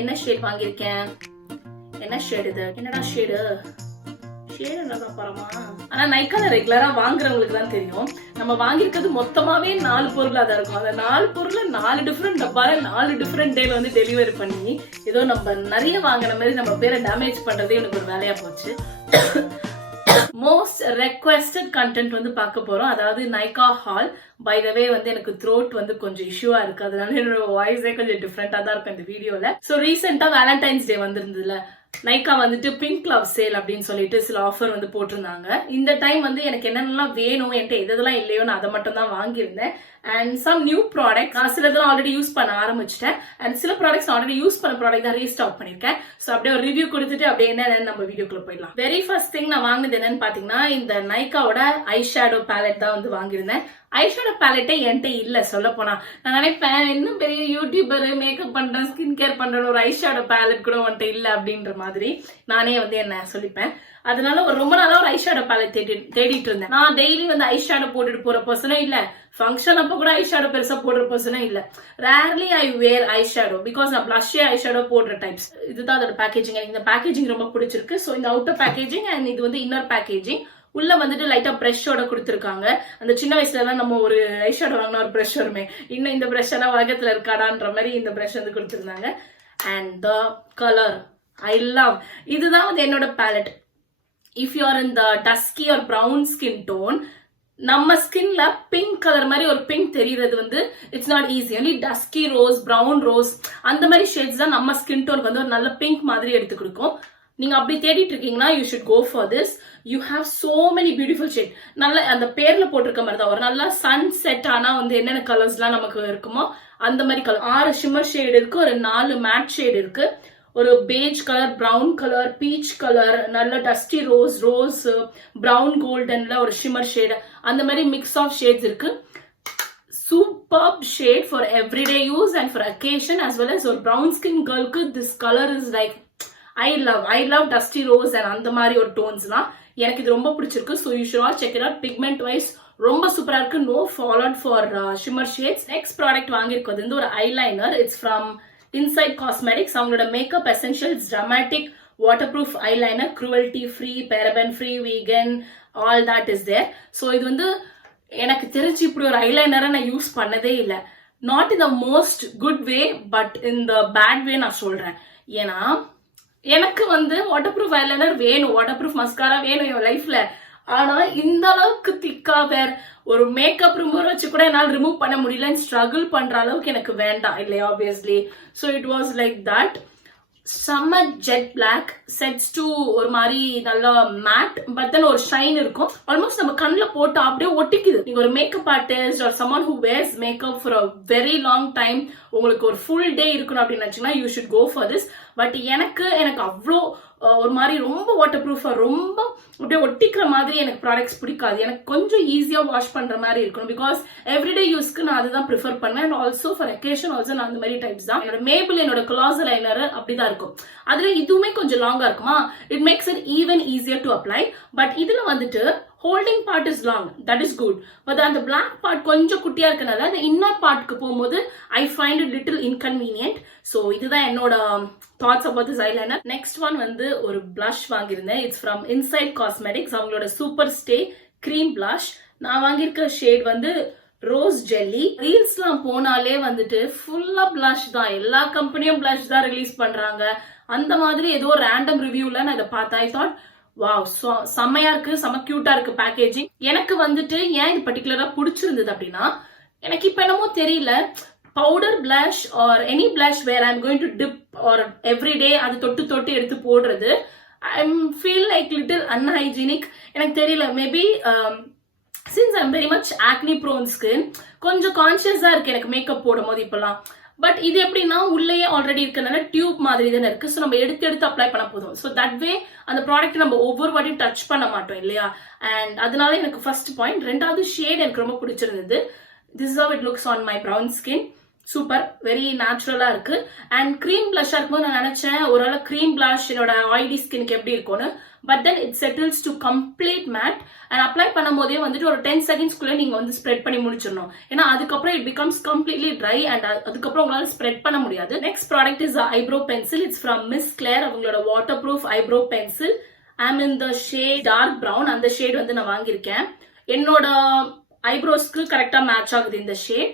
என்ன ஷேட் வாங்கியிருக்கேன்? என்ன ஷேட் இது? என்னடா ஷேடு? ஆனா நைக்கால ரெகுலரா வாங்குறவங்களுக்கு தான் தெரியும். நம்ம வாங்கியிருக்கிறது மொத்தமாவே 4 பொருளா தான் இருக்கும். அந்த 4 பொருளை 4 டிஃபரெண்ட் டப்பால 4 டிஃபரெண்ட் டேல வந்து டெலிவரி பண்ணி ஏதோ நம்ம நிறைய வாங்கின மாதிரி நம்ம பேரை டேமேஜ் பண்றதே எனக்கு ஒரு வேலையா போச்சு. மோஸ்ட் ரெக்வெஸ்டட் கண்டென்ட் வந்து பார்க்க போறோம். அதாவது நைக்கா ஹால். பை த வே வந்து எனக்கு த்ரோட் வந்து கொஞ்சம் இஷ்யூவா இருக்கு, அதனால என்னோட வாய்ஸே கொஞ்சம் டிஃப்ரெண்டா தான் இருக்கும் இந்த வீடியோல. ஸோ ரீசெண்டா வேலண்டைன்ஸ் டே வந்திருந்ததுல நைக்கா வந்துட்டு பிங்க் லவ் சேல் அப்படின்னு சொல்லிட்டு சில ஆஃபர் வந்து போட்டிருந்தாங்க. இந்த டைம் வந்து எனக்கு என்னென்னலாம் வேணும், என்கிட்ட எதெல்லாம் இல்லையோ நான் அதை மட்டும் தான் வாங்கியிருந்தேன். அண்ட் சம் நியூ ப்ராடக்ட் நான் சிலதெல்லாம் ஆல்ரெடி யூஸ் பண்ண ஆரம்பிச்சிட்டேன். அண்ட் சில ப்ராடக்ட்ஸ் ஆல்ரெடி யூஸ் பண்ண ப்ராடக்ட் தான் ரீஸ்டாக் பண்ணிருக்கேன். ஸோ அப்படியே ஒரு ரிவ்யூ கொடுத்துட்டு அப்படியே என்னன்னு நம்ம வீடியோக்குள்ள போயிடலாம். வெரி ஃபர்ஸ்ட் திங் நான் வாங்கினது என்னன்னு பாத்தீங்கன்னா இந்த நைக்காவோட ஐ ஷேடோ பேலட் தான் வந்து வாங்கியிருந்தேன். ஐஷேடோ பேலட்டே என்கிட்ட இல்ல சொல்ல போனா. நான் நினைப்பேன் இன்னும் பெரிய யூடியூபர் மேக்கப் பண்றேன் ஸ்கின் கேர் பண்றேன் ஒரு ஐஷேடோ பேலட் கூட என்கிட்ட இல்ல அப்படின்ற மாதிரி நானே வந்து என்ன சொல்லிப்பேன். அதனால ஒரு ரொம்ப நாளா ஒரு ஐஷேடோ பேலட் தேடிட்டு இருந்தேன். நான் டெய்லி வந்து ஐஷேடோ போட்டுட்டு போற பர்சனும் இல்ல, ஃபங்க்ஷன் அப்ப கூட ஐஷேடோ பெருசா போடுற பர்சனும் இல்ல. Rarely I wear eyeshadow because நான் பிளஷ்ஷே ஐஷேடோ போடுற டைப்ஸ். இதுதான் அதோட பேக்கேஜிங். எனக்கு இந்த பேக்கேஜிங் ரொம்ப பிடிச்சிருக்கு. ஸோ இந்த அவுட்டர் பேக்கேஜிங் அண்ட் இது வந்து இன்னர் பேக்கேஜிங். உள்ள வந்துட்டு லைட்டா பிரஷோட கொடுத்துருக்காங்க. அந்த சின்ன வயசுல எல்லாம் நம்ம ஒரு ஐஷேடோ வாங்கினா ஒரு பிரஷ் வருமே, இன்னும் இந்த பிரஷ் எல்லாம் உலகத்துல இருக்காடான்ற மாதிரி இந்த பிரஷ் வந்து கொடுத்துருந்தாங்க. And the colour I love. இதுதான் வந்து என்னோட palette. If you are in the dusky or brown skin tone, நம்ம ஸ்கின்ல பிங்க் கலர் மாதிரி ஒரு பிங்க் தெரியுறது வந்து it's not easy. Only dusky rose, brown rose அந்த மாதிரி ஷேட்ஸ் தான் நம்ம ஸ்கின் டோனுக்கு வந்து ஒரு நல்ல பிங்க் மாதிரி எடுத்து கொடுக்கும். நீங்க அப்படி தேடிட்டு இருக்கீங்கன்னா you should go for this. You have so many beautiful shade. நல்ல அந்த பேர்ல போட்டிருக்க மாதிரி தான் ஒரு நல்லா சன் செட் ஆனா வந்து என்னென்ன கலர்ஸ் எல்லாம் நமக்கு இருக்குமோ அந்த மாதிரி கலர். 6 ஷிம்மர் ஷேட் இருக்கு, ஒரு 4 மேட் ஷேட் இருக்கு, ஒரு beige colour, brown colour, peach colour, நல்ல டஸ்டி ரோஸ், ரோஸ், பிரவுன் கோல்டன்ல ஒரு ஷிம்மர் ஷேட், அந்த மாதிரி மிக்ஸ் ஆஃப் ஷேட்ஸ் இருக்கு. Superb shade for everyday use and for occasion as well as ஒரு brown skin girlக்கு this color is like I love dusty rose and அந்த மாதிரி ஒரு டோன்ஸ்லாம் எனக்கு இது ரொம்ப பிடிச்சிருக்கு. So you should all check it out. Pigment wise ரொம்ப சூப்பரா இருக்கு. No fall out for shimmer shades. Next product வாங்கியிருக்கிறது வந்து ஒரு eyeliner. It's from Insight Cosmetics. அவங்களோட makeup essentials dramatic waterproof eyeliner, cruelty free, paraben free, vegan, all that is there. So இது வந்து எனக்கு தெரிஞ்சு இப்படி ஒரு ஐலைனரை நான் யூஸ் பண்ணதே இல்லை. Not in the most good way but in the bad way நான் சொல்றேன். ஏன்னா எனக்கு வந்து வாட்டர் ப்ரூஃப் ஐலைனர் வேணும், வாட்டர் ப்ரூஃப் மஸ்காரா வேணும் என் லைஃப்ல. ஆனா இந்த அளவுக்கு திக்கா வேற ஒரு மேக்கப் ரிமூவர் வச்சு கூட என்னால் ரிமூவ் பண்ண முடியல. ஸ்ட்ரகிள் பண்ற அளவுக்கு எனக்கு வேண்டாம் இல்லையா obviously. So it was like that. செம்ம ஜெட் பிளாக் செட்ஸ் டு ஒரு மாதிரி நல்லா மேட் பட் தென் ஒரு ஷைன் இருக்கும். ஆல்மோஸ்ட் நம்ம கண்ணில் போட்டு அப்படியே ஒட்டிக்குது. நீங்க ஒரு makeup artist or someone who wears makeup for a very long time, உங்களுக்கு ஒரு ஃபுல் டே இருக்கணும் அப்படின்னு நினைச்சீங்கன்னா you should go for this. But எனக்கு அவ்வளோ ஒரு மாதிரி ரொம்ப வாட்டர் ப்ரூஃபா ரொம்ப அப்படியே ஒட்டிக்கிற மாதிரி எனக்கு ப்ராடக்ட்ஸ் பிடிக்காது. எனக்கு கொஞ்சம் ஈஸியா வாஷ் பண்ற மாதிரி இருக்கணும். பிகாஸ் எவ்ரிடே யூஸ்க்கு நான் அதுதான் ப்ரிஃபர் பண்ணேன். And also for occasion also நான் அந்த மாதிரி டைப்ஸ் தான். என்னோட மேபிள் என்னோட கிளாஸ் லைனர் அப்படிதான் இருக்கும். அதுல இதுவுமே கொஞ்சம் லாங்கா இருக்குமா, it makes it even easier to apply. But இதுல வந்துட்டு holding part is long, that is good. But அந்த பிளாக் பார்ட் கொஞ்சம் குட்டியா இருக்கனால அந்த இன்னர் பார்ட்க்கு போகும்போது I find it little inconvenient. So இதுதான் என்னோட thoughts about this eyeliner. Next one வந்து ஒரு பிளஷ் வாங்கியிருந்தேன். It's from Insight Cosmetics. அவங்களோட சூப்பர் ஸ்டே கிரீம் பிளஷ். நான் வாங்கியிருக்கிற ஷேட் வந்து ரோஸ் ஜெல்லி. ரீல்ஸ்லாம் போனாலே வந்துட்டு ஃபுல்லா பிளஷ் தான், எல்லா கம்பெனியும் பிளஷ் தான் ரிலீஸ் பண்றாங்க. அந்த மாதிரி ஏதோ ரேண்டம் ரிவ்யூல நான் இதை பார்த்தேன். ஐ தாட் வாவ் செம்மையா இருக்கு, செம்ம கியூட்டா இருக்கு பேக்கேஜிங். எனக்கு வந்துட்டு ஏன் இது பர்டிகுலரா பிடிச்சிருந்தது அப்படின்னா, எனக்கு இப்ப என்னமோ தெரியல powder blush or any blush where I am going to dip or everyday அது தொட்டு எடுத்து போடுறது I feel like little unhygienic. எனக்கு தெரியல, maybe since I am very much acne prone skin கொஞ்சம் கான்சியஸா இருக்கு எனக்கு மேக்கப் போடும் போது இப்பெல்லாம். பட் இது எப்படின்னா உள்ளேயே ஆல்ரெடி இருக்கிறதுனால டியூப் மாதிரி தானே இருக்கு. ஸோ நம்ம எடுத்து அப்ளை பண்ண போதும். ஸோ தட் வே அந்த ப்ராடக்ட் நம்ம ஒவ்வொரு வாட்டியும் டச் பண்ண மாட்டோம் இல்லையா. அண்ட் அதனால எனக்கு ஃபர்ஸ்ட் பாயிண்ட். ரெண்டாவது ஷேட் எனக்கு ரொம்ப பிடிச்சிருந்தது. This is how it looks on my brown skin. Super, very நேச்சுரலா இருக்கு. அண்ட் கிரீம் பிளஷா இருக்கும்போது நான் நினைச்சேன் ஒருவேளை கிரீம் பிளஷ் என்னோட ஆயிலி ஸ்கின்க்கு எப்படி இருக்கும்னு. But then it settles to complete matte. And apply பண்ணும் போதே வந்துட்டு ஒரு 10 செகண்ட்ஸ்க்குள்ள நீங்க வந்து ஸ்ப்ரெட் பண்ணி முடிச்சிடணும். ஏன்னா அதுக்கப்புறம் it becomes completely dry and அதுக்கப்புறம் உங்களால ஸ்ப்ரெட் பண்ண முடியாது. Next product is eyebrow pencil. It's from Miss Claire. அவங்களோட waterproof eyebrow pencil. I'm in the shade dark brown. அந்த ஷேட் வந்து நான் வாங்கியிருக்கேன். என்னோட ஐப்ரோஸ்க்கு கரெக்டா மேட்ச் ஆகுது இந்த ஷேட்.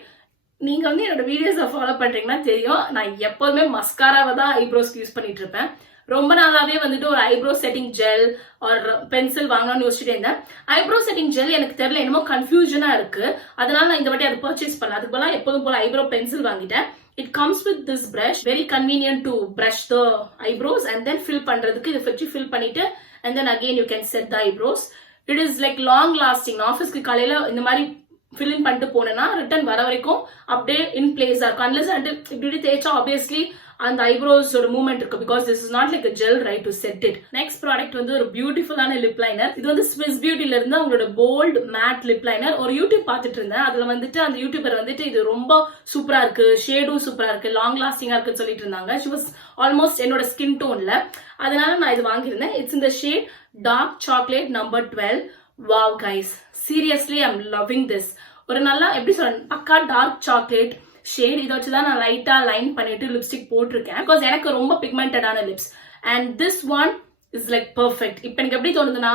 நீங்க வந்து என்னோட வீடியோஸை ஃபாலோ பண்றீங்கன்னா தெரியும், நான் எப்போதுமே மஸ்காராவை தான் ஐப்ரோஸ்க்கு யூஸ் பண்ணிட்டு இருப்பேன். ரொம்ப நாளாவே வந்துட்டு ஒரு ஐப்ரோ செட்டிங் ஜெல் ஒரு பென்சில் வாங்கணும்னு யோசிச்சுட்டே இருந்தேன். ஐப்ரோ செட்டிங் ஜெல் எனக்கு தெரியல, என்னமோ கன்ஃபியூஷனா இருக்கு. அதனால நான் இந்த வாட்டி அதை பர்ச்சேஸ் பண்ணல. அதுக்கு போல எப்போதும் போல ஐப்ரோ பென்சில் வாங்கிட்டேன். It comes with this brush, very convenient to brush the eyebrows and then fill பண்றதுக்கு இதை வச்சு fill பண்ணிட்டு and then again you can set the eyebrows. It is like long lasting. ஆஃபீஸ்க்கு காலையில இந்த மாதிரி fill in பண்ணிட்டு போனேன்னா ரிட்டர்ன் வர வரைக்கும் அப்படியே in place இருக்கும். Unless இப்படி தேய்ச்சா obviously அந்த ஐப்ரோஸ் ஒரு மூவ்மெண்ட் இருக்கு. Because this is not like a gel right to set it. Next product வந்து ஒரு பியூட்டிஃபுல்லான லிப் லைனர். இது வந்து ஸ்விஸ் பியூட்டில இருந்து அவங்களோட போல்ட் மேட் லிப் லைனர். ஒரு யூடியூப் பார்த்துட்டு இருந்தேன். அதுல வந்துட்டு அந்த யூடியூபர் வந்துட்டு இது ரொம்ப சூப்பரா இருக்கு, ஷேடும் சூப்பரா இருக்கு, லாங் லாஸ்டிங்கா இருக்குன்னு சொல்லிட்டு இருந்தாங்க. ஷி வாஸ் ஆல்மோஸ்ட் என்னோட ஸ்கின் டோன்ல. அதனால நான் இது வாங்கியிருந்தேன். இட்ஸ் இந்த shade dark chocolate number 12. Wow guys, seriously I am loving this. ஒரு நல்லா எப்படி சொல்றேன், பக்கா டார்க் சாக்லேட் ஷேட். இதை வச்சுதான் நான் லைட்டா லைன் பண்ணிட்டு லிப்ஸ்டிக் போட்டிருக்கேன். பிகாஸ் எனக்கு ரொம்ப பிக்மெண்டடான லிப்ஸ். And this one is like perfect. இப்போ எனக்கு எப்படி தோணுதுன்னா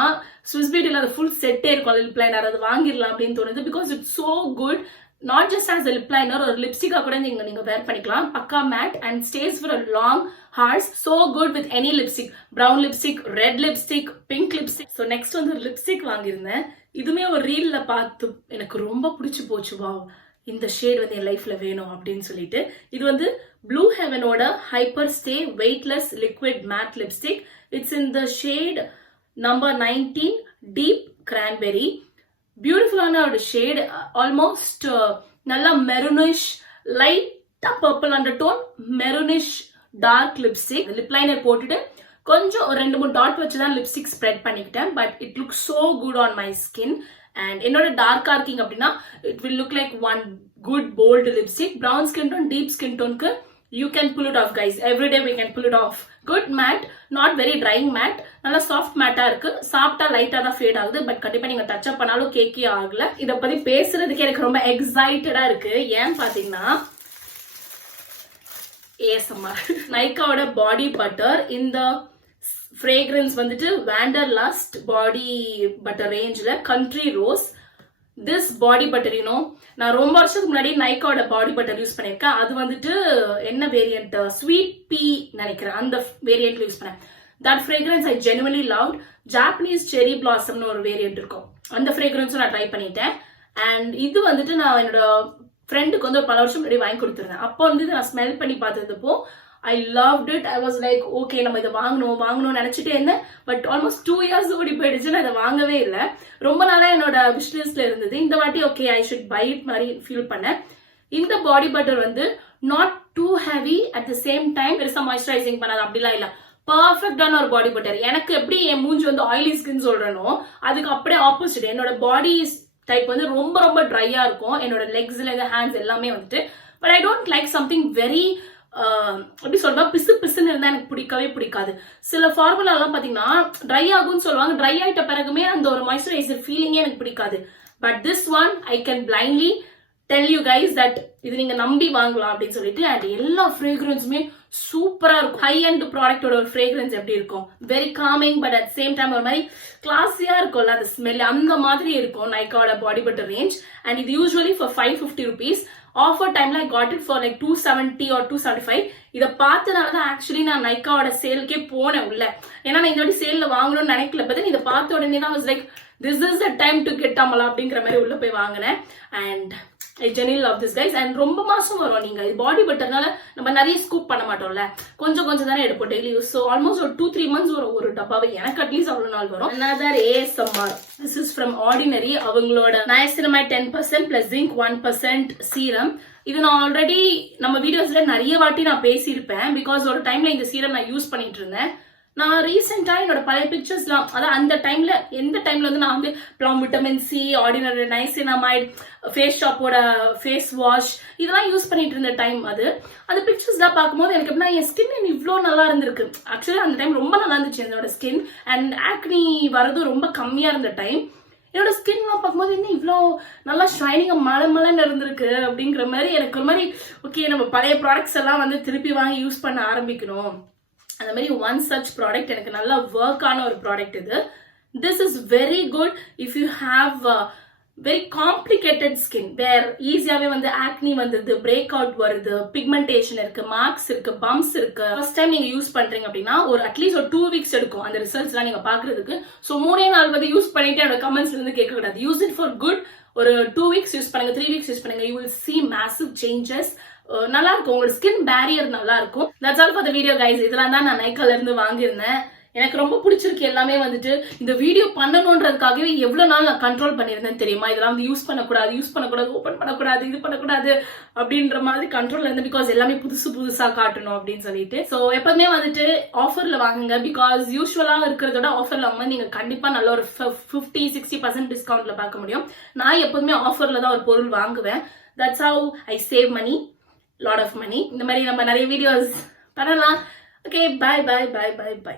ஸ்விஸ் பியூட்டில அது ஃபுல் செட்டே இருக்கும் லிப் லைனர், அது வாங்கிடலாம் அப்படின்னு தோணுது. Because it's so good. Not just as lip liner, ஒரு லிப்ஸ்டிக்கா கூட நீங்க வேர் பண்ணிக்கலாம். பக்கா matte and stays for a long hours. So good with any lipstick, brown lipstick, red lipstick, pink lipstick. So next வந்து ஒரு லிப்ஸ்டிக் வாங்கியிருந்தேன். இதுமே ஒரு ரீல்ல பார்த்து எனக்கு ரொம்ப பிடிச்சு போச்சு. வாவ், இந்த ஷேட் வந்து என் லைஃப்ல வேணும் அப்படின்னு சொல்லிட்டு. இது வந்து ப்ளூ ஹெவனோட hyper stay weightless liquid matte lipstick. It's in the shade number 19 deep cranberry. பியூட்டிஃபுல்லான ஒரு ஷேட். ஆல்மோஸ்ட் நல்லா மெரூனிஷ், லைட்டா purple under tone, maroonish dark lipstick. Lip liner போட்டுட்டு கொஞ்சம் ஒரு 2-3 டாட் வச்சுதான் லிப்ஸ்டிக் ஸ்ப்ரெட் பண்ணிக்கிட்டேன். But it look so good on my skin. And என்னோட டார்க்கா இருக்கீங்க அப்படின்னா it will look like one good bold lipstick. Brown skin tone, deep skin டோனுக்கு you can pull it off guys. Everyday we can pull it off. Good matte, not very drying matte, நல்லா soft மேட்டா இருக்கு. சாப்பிட்டா லைட்டா தான் fat ஆகுது. But கண்டிப்பா நீங்க touch up பண்ணாலும் கேக்கே ஆகல. இதை பத்தி பேசுறதுக்கு எனக்கு ரொம்ப எக்ஸைட்டடா இருக்கு. ஏன்னு பாத்தீங்கன்னா ASMR நைக்காவோட பாடி பட்டர். இந்த ஃப்ரேக்ரன்ஸ் வந்துட்டு வேண்டர்லஸ்ட் பாடி பட்டர் ரேஞ்சில் country rose. This body butter நான் ரொம்ப வருஷத்துக்கு முன்னாடி நைக்காவோட பாடி பட்டர் யூஸ் பண்ணியிருக்கேன். அது வந்துட்டு என்ன வேரியன்ட், ஸ்வீட் பீ நினைக்கிறேன், அந்த வேரியன்ட்ல யூஸ் பண்ணேன். That fragrance I genuinely loved. Japanese cherry பிளாசம்னு ஒரு வேரியன்ட் இருக்கும், அந்த ஃப்ரேக்ரன்ஸும் நான் ட்ரை பண்ணிட்டேன். அண்ட் இது வந்துட்டு நான் என்னோட ஃப்ரெண்டுக்கு வந்து ஒரு பல வருஷம் முன்னாடி வாங்கி கொடுத்துருந்தேன். அப்போ வந்து நான் ஸ்மெல் பண்ணி பார்த்ததுப்போ I loved it. I was like, okay, நம்ம இதை வாங்கணும்னு நினைச்சிட்டே இருந்தேன். பட் ஆல்மோஸ்ட் 2 years ஓடி போயிடுச்சு, நான் இதை வாங்கவே இல்லை. ரொம்ப நாளா என்னோட விஷ் லிஸ்ட்ல இருந்தது. இந்த வாட்டி okay I should buy it மாதிரி ஃபீல் பண்ணேன். இந்த பாடி பட்டர் வந்து not too heavy, at the same time பெருசா மாய்ஸ்சரைசிங் பண்ணாது, அப்படிலாம் இல்ல. பர்ஃபெக்டான ஒரு பாடி பட்டர். எனக்கு எப்படி என் மூஞ்சி வந்து ஆயிலி ஸ்கின் சொல்றேனோ அதுக்கு அப்படியே ஆப்போசிட். என்னோட பாடி டைப் வந்து ரொம்ப ரொம்ப ட்ரையா இருக்கும். என்னோட லெக்ஸ்ல ஹேண்ட்ஸ் எல்லாமே வந்துட்டு. But I don't like something very எப்படி சொல்றா பிசு பிசுன்னு இருந்தா எனக்கு பிடிக்கவே பிடிக்காது. சில ஃபார்முலா எல்லாம் பாத்தீங்கன்னா ட்ரை ஆகும்னு சொல்லுவாங்க. ட்ரை ஆயிட்ட பிறகுமே அந்த ஒரு மாய்ஸ்சரைசர் ஃபீலிங்கே எனக்கு பிடிக்காது. But this one I can blindly tell you guys that இது நீங்க நம்பி வாங்கலாம் அப்படின்னு சொல்லிட்டு. அண்ட் எல்லா ஃப்ரேக்ரன்ஸுமே சூப்பரா இருக்கும். ஹை அண்ட் ப்ராடக்டோட ஒரு ஃப்ரேக்ரன்ஸ் எப்படி இருக்கும், very calming but at same time ஒரு மாதிரி கிளாஸியா இருக்கும்ல அந்த ஸ்மெல், அந்த மாதிரி இருக்கும் நைக்காவோட பாடி பட்டர் ரேஞ்ச். அண்ட் இது யூஸ்வலி ஃபார் 550 rupees. ஆஃபர் டைம்ல I got it for like 270 or 275. இதை பார்த்தனாலதான் ஆக்சுவலி நான் நைக்காவோட சேலுக்கே போனேன் உள்ள. ஏன்னா நான் இந்த வாட்டி சேல்ல வாங்கணும்னு நினைக்கல. பட் இதை பார்த்த உடனே தான் was like this is the time to get அமலா அப்படிங்கிற மாதிரி உள்ள போய் வாங்கினேன். And I genuinely love this guys. And ரொம்ப மாசம் வரும். நீங்க இது பாடி பட்டர்னால நம்ம நிறைய ஸ்கூப் பண்ண மாட்டோம்ல, கொஞ்சம் கொஞ்சம் தானே எடுப்போம் டெய்லி யூஸ். ஸோ ஆல்மோஸ்ட் ஒரு 2-3 months வரும் ஒரு டப்பாவை. எனக்கு அட்லீஸ்ட் அவ்வளவு நாள் வரும். Another ASMR. This is from Ordinary. அவங்களோட niacinamide 10% plus zinc 1% சீரம். இது நான் ஆல்ரெடி நம்ம வீடியோஸ்ல நிறைய வாட்டி நான் பேசியிருப்பேன். பிகாஸ் ஒரு டைம்ல இந்த சீரம் நான் யூஸ் பண்ணிட்டு இருந்தேன். நான் ரீசெண்டா என்னோட பழைய பிக்சர்ஸ்லாம், அதாவது அந்த டைம்ல எந்த டைம்ல வந்து நான் வந்து plum vitamin C, ordinary niacinamide, face ஷாப்போட ஃபேஸ் வாஷ் இதெல்லாம் யூஸ் பண்ணிட்டு இருந்த டைம் அது. அந்த பிக்சர்ஸ்லாம் பார்க்கும்போது எனக்கு எப்படின்னா என் ஸ்கின் இவ்வளோ நல்லா இருந்திருக்கு. ஆக்சுவலி அந்த டைம் ரொம்ப நல்லா இருந்துச்சு என்னோட ஸ்கின். அண்ட் ஆக்னி வரதும் ரொம்ப கம்மியா இருந்த டைம். என்னோட ஸ்கின்லாம் பார்க்கும்போது என்ன இவ்வளோ நல்லா ஷைனிங்காக மலன்னு இருந்திருக்கு அப்படிங்கிற மாதிரி எனக்கு ஒரு மாதிரி ஓகே நம்ம பழைய ப்ராடக்ட்ஸ் எல்லாம் வந்து திருப்பி வாங்கி யூஸ் பண்ண ஆரம்பிக்கணும். அந்த மாதிரி ஒன் சச் ப்ராடக்ட் எனக்கு நல்லா ஒர்க் ஆன ஒரு ப்ராடக்ட் இது. This is very good if you have very complicated skin, where ஈஸியாவே வந்து ஆக்னி வந்துருது, பிரேக் அவுட் வருது, பிக்மெண்டேஷன் இருக்கு, மார்க்ஸ் இருக்கு, பம்ப்ஸ் இருக்கு. ஃபர்ஸ்ட் டைம் நீங்க யூஸ் பண்றீங்க அப்படின்னா ஒரு அட்லீஸ்ட் ஒரு 2 வீக்ஸ் எடுக்கும் அந்த ரிசல்ட்ஸ் எல்லாம் நீங்க பாக்குறதுக்கு. ஸோ 3 நாள் வந்து யூஸ் பண்ணிட்டு என்னோட கமெண்ட்ஸ்ல இருந்து கேட்க கூடாது. Use it for good. ஒரு 2 வீக்ஸ் யூஸ் பண்ணுங்க, 3 வீக்ஸ் யூஸ் பண்ணுங்க. You will see massive changes. நல்லா இருக்கும், உங்களோட ஸ்கின் பேரியர் நல்லா இருக்கும். That's all for the video guys. இதெல்லாம் தான் நான் நைக்கால இருந்து வாங்கியிருந்தேன். எனக்கு ரொம்ப பிடிச்சிருக்கு எல்லாமே. வந்துட்டு இந்த வீடியோ பண்ணணுன்றதுக்காகவே எவ்வளவு நாள் நான் கண்ட்ரோல் பண்ணியிருந்தேன் தெரியுமா. இதெல்லாம் வந்து யூஸ் பண்ணக்கூடாது, ஓப்பன் பண்ணக்கூடாது, இது பண்ணக்கூடாது அப்படின்ற மாதிரி கண்ட்ரோல் இருந்து. பிகாஸ் எல்லாமே புதுசா காட்டணும் அப்படின்னு சொல்லிட்டு. ஸோ எப்பவுமே வந்துட்டு ஆஃபர்ல வாங்குங்க. பிகாஸ் யூஸ்வலா இருக்கிறதோட ஆஃபர்ல வாங்க நீங்க கண்டிப்பா நல்ல ஒரு 50-60% டிஸ்கவுண்ட்ல பார்க்க முடியும். நான் எப்பவுமே ஆஃபர்ல தான் ஒரு பொருள் வாங்குவேன். That's how I save money, lot of money. இந்த மாதிரி நம்ம நிறைய வீடியோஸ் பண்ணலாம். Okay, bye bye bye bye by.